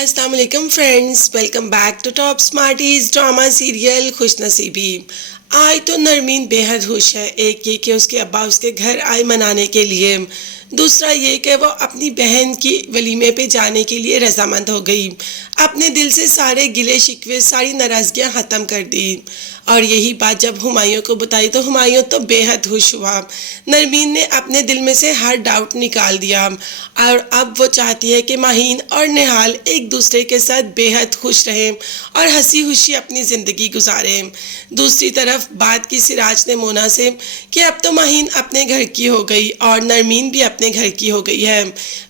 अस्सलाम वालेकुम friends, welcome back to top smarties drama serial Khush Naseebi. आज तो नरमीन बेहद खुश है। एक ये कि उसके अब्बा उसके घर आए मनाने के लिए, दूसरा ये कि वो अपनी बहन की वलीमे पे जाने के लिए रजामंद हो गई। अपने दिल से सारे गिले शिकवे, सारी नाराज़गियाँ ख़त्म कर दी। और यही बात जब हुमायूं को बताई तो हुमायूं तो बेहद खुश हुआ। नरमीन ने अपने दिल में से हर डाउट निकाल दिया और अब वो चाहती है कि माहीन और निहाल एक दूसरे के साथ बेहद खुश रहें और हंसी खुशी अपनी ज़िंदगी गुजारें। दूसरी तरफ बात की सिराज ने मोना से कि अब तो माहीन अपने घर की हो गई और नरमीन भी अपने घर की हो गई है।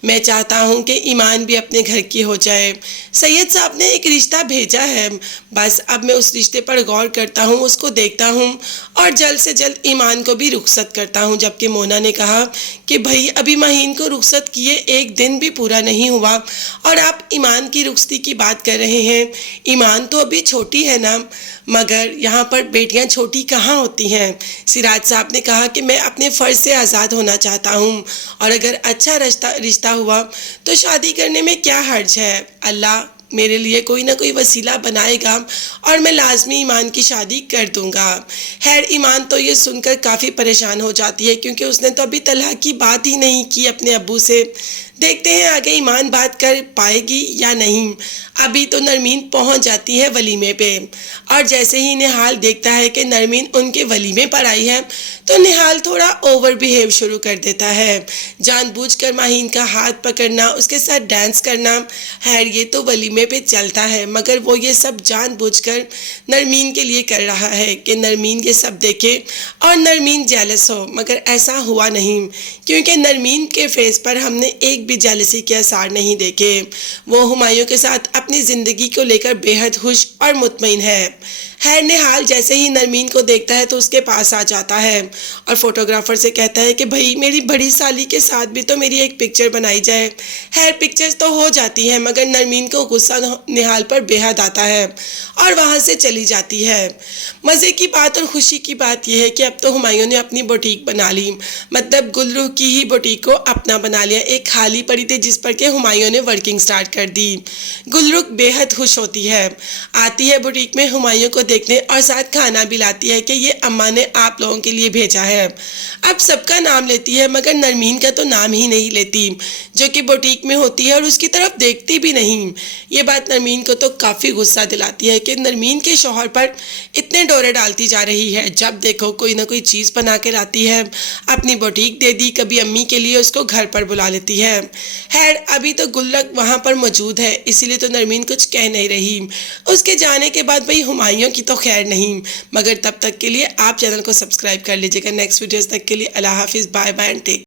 मैं चाहता हूँ कि ईमान भी अपने घर की हो जाए। सैयद साहब ने एक रिश्ता भेजा है, बस अब मैं उस रिश्ते पर गौर करता हूँ, उसको देखता हूँ और जल्द से जल्द ईमान को भी रुखसत करता हूँ। जबकि मोना ने कहा कि भाई अभी माहीन को रुखसत किए एक दिन भी पूरा नहीं हुआ और आप ईमान की रुखसती की बात कर रहे हैं। ईमान तो अभी छोटी है ना, मगर यहाँ पर बेटियाँ छोटी कहाँ होती हैं। सिराज साहब ने कहा कि मैं अपने फ़र्ज़ से आज़ाद होना चाहता हूँ और अगर अच्छा रिश्ता हुआ तो शादी करने में क्या हर्ज है। अल्लाह मेरे लिए कोई ना कोई वसीला बनाएगा और मैं लाजमी ईमान की शादी कर दूंगा। खैर ईमान तो ये सुनकर काफ़ी परेशान हो जाती है क्योंकि उसने तो अभी तलाक की बात ही नहीं की अपने अब्बू से। देखते हैं आगे ईमान बात कर पाएगी या नहीं। अभी तो नरमीन पहुंच जाती है वलीमे पे और जैसे ही निहाल देखता है कि नरमीन उनके वलीमे पर आई है तो निहाल थोड़ा ओवर बिहेव शुरू कर देता है। जानबूझकर माहीन का हाथ पकड़ना, उसके साथ डांस करना। खैर ये तो वलीमे पे चलता है मगर वो ये सब जानबूझकर नरमीन के लिए कर रहा है कि नरमीन ये सब देखे और नरमीन जेलस हो। मगर ऐसा हुआ नहीं क्योंकि नरमीन के फेस पर हमने एक भी जेलसी के आसार नहीं देखे। वो हुमायूं के साथ अपनी ज़िंदगी को लेकर बेहद खुश और मुतमईन है। खैर निहाल जैसे ही नरमीन को देखता है तो उसके पास आ जाता है और फोटोग्राफर से कहता है कि भाई मेरी बड़ी साली के साथ भी तो मेरी एक पिक्चर बनाई जाए। खैर पिक्चर्स तो हो जाती है मगर नरमीन को गुस्सा निहाल पर बेहद आता है और वहाँ से चली जाती है। मज़े की बात और खुशी की बात यह है कि अब तो हुमायूं ने अपनी बुटीक बना ली, मतलब गुलरूह की ही बुटीक को अपना बना लिया। एक खाली पड़ी थी जिस पर के हुमायूं ने वर्किंग स्टार्ट कर दी। गुलरूह बेहद खुश होती है, आती है बुटीक में हुमायूं को देखने और साथ खाना भी लाती है कि ये अम्मा ने आप लोगों के लिए भेजा है। अब सबका नाम लेती है मगर नरमीन का तो नाम ही नहीं लेती, जो कि बुटीक में होती है और उसकी तरफ देखती भी नहीं। ये बात नरमीन को तो काफ़ी गुस्सा दिलाती है कि नरमीन के शौहर पर इतने डोरे डालती जा रही है। जब देखो कोई ना कोई चीज़ बना के लाती है, अपनी बुटीक दे दी, कभी अम्मी के लिए उसको घर पर बुला लेती है। खैर अभी तो गुल्लक वहाँ पर मौजूद है इसीलिए तो नरमीन कुछ कह नहीं रही। उसके जाने के बाद भाई हुमायूं की तो खैर नहीं, मगर तब तक के लिए आप चैनल को सब्सक्राइब कर लीजिएगा। नेक्स्ट वीडियोस तक के लिए अल्लाह हाफिज़, बाय बाय एंड टेक।